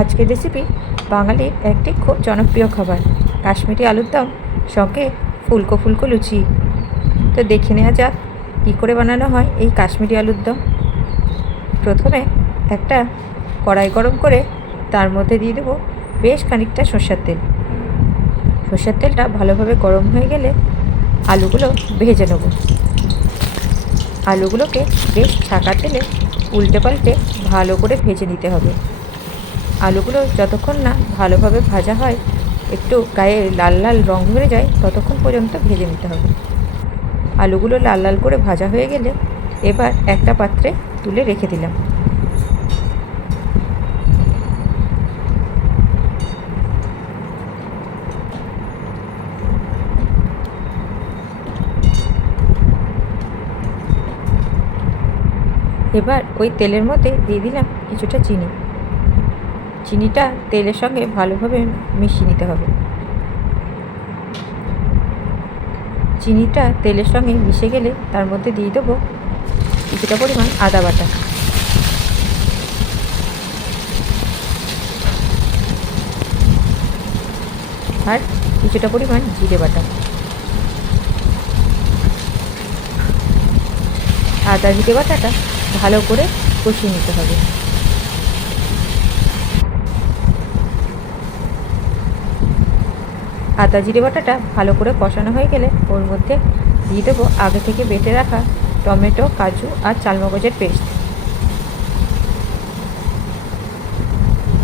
আজকের রেসিপি বাঙালির একটি খুব জনপ্রিয় খাবার। কাশ্মীরি আলুর দম, সঙ্গে ফুলকো ফুলকো লুচি। তো দেখে নেওয়া যাক, কী করে বানানো হয় এই কাশ্মীরি আলুর দম। প্রথমে একটা কড়াই গরম করে তার মধ্যে দিয়ে দেবো বেশ খানিকটা সর্ষের তেল। সর্ষের তেলটা ভালোভাবে গরম হয়ে গেলে আলুগুলো ভেজে নেব। আলুগুলোকে বেশ ছাকা তেলে উল্টে পাল্টে ভালো করে ভেজে নিতে হবে। আলুগুলো যতক্ষণ না ভালোভাবে ভাজা হয়, একটু গায়ে লাল লাল রং ধরে যায়, ততক্ষণ পর্যন্ত ভেজে নিতে হবে। আলুগুলো লাল লাল করে ভাজা হয়ে গেলে এবার একটা পাত্রে তুলে রেখে দিলাম। এবার ওই তেলের মধ্যে দিয়ে দিলাম কিছুটা চিনি। চিনিটা তেলের সঙ্গে ভালোভাবে মিশিয়ে নিতে হবে। চিনিটা তেলের সঙ্গে মিশে গেলে তার মধ্যে দিয়ে দেবো কিছুটা পরিমাণ আদা বাটা। আর কিছুটা পরিমাণ জিরে বাটা। আদা জিরে বাটাটা ভালো করে কষিয়ে নিতে হবে। আদা জিরে বাটাটা ভালো করে কষানো হয়ে গেলে ওর মধ্যে দিয়ে দেবো আগে থেকে বেটে রাখা টমেটো, কাজু আর চালমগজের পেস্ট।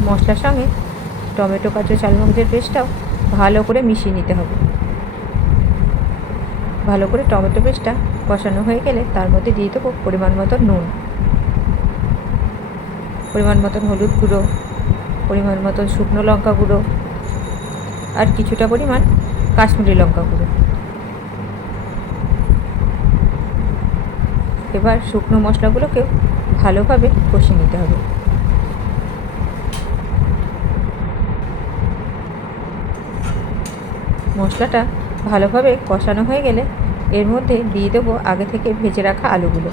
মশলার সঙ্গে টমেটো, কাজু, চালমগজের পেস্টটাও ভালো করে মিশিয়ে নিতে হবে। ভালো করে টমেটো পেস্টটা কষানো হয়ে গেলে তার মধ্যে দিয়ে দেবো পরিমাণ মতো নুন। পরিমাণ মতন হলুদ গুঁড়ো, পরিমাণ মতন শুকনো লঙ্কা গুঁড়ো আর কিছুটা পরিমাণ কাশ্মীরি লঙ্কা গুঁড়ো। এবার শুকনো মশলাগুলোকেও ভালোভাবে কষিয়ে নিতে হবে। মশলাটা ভালোভাবে কষানো হয়ে গেলে এর মধ্যে দিয়ে দেবো আগে থেকে ভেজে রাখা আলুগুলো।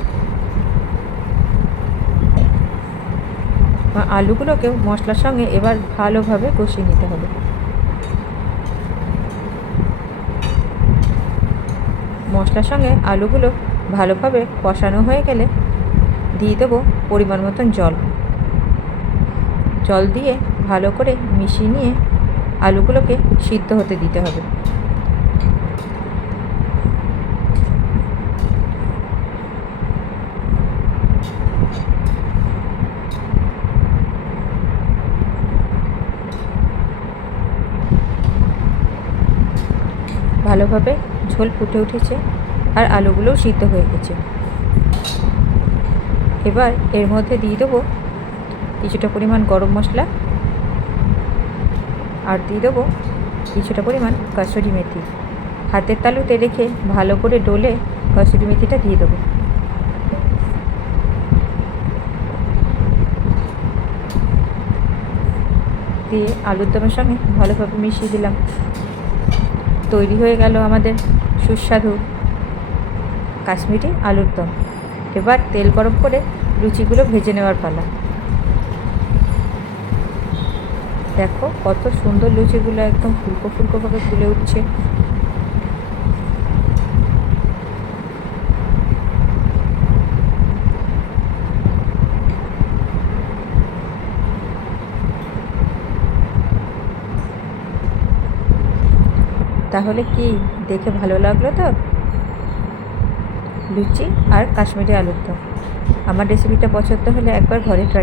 আলুগুলোকেও মশলার সঙ্গে এবার ভালোভাবে কষিয়ে নিতে হবে। মশলার সঙ্গে আলুগুলো ভালোভাবে কষানো হয়ে গেলে দিয়ে দেবো পরিমাণ মতন জল। জল দিয়ে ভালো করে মিশিয়ে নিয়ে আলুগুলোকে সিদ্ধ হতে দিতে হবে। ভালোভাবে ঝোল ফুটে উঠেছে আর আলুগুলোও সিদ্ধ হয়ে গেছে। এবার এর মধ্যে দিয়ে দেবো কিছুটা পরিমাণ গরম মশলা আর দিয়ে দেবো কিছুটা পরিমাণ কসুরি মেথি। হাতের তালুতে রেখে ভালো করে ডলে কসুরি মেথিটা দিয়ে দেবো। দিয়ে আলুর দমের সঙ্গে ভালোভাবে মিশিয়ে দিলাম। তৈরি হয়ে গেল আমাদের সুস্বাদু কাশ্মীরি আলুর দম। এবার তেল গরম করে লুচিগুলো ভেজে নেওয়ার পালা। দেখো কত সুন্দর লুচিগুলো একদম ফুলকো ফুলকোভাবে ফুলে উঠছে। তাহলে কি দেখে ভালো লাগল তো? লুচি আর কাশ্মীরি আলুর দম। আমার রেসিপিটা পছন্দ হলে একবার ঘরে ট্রাই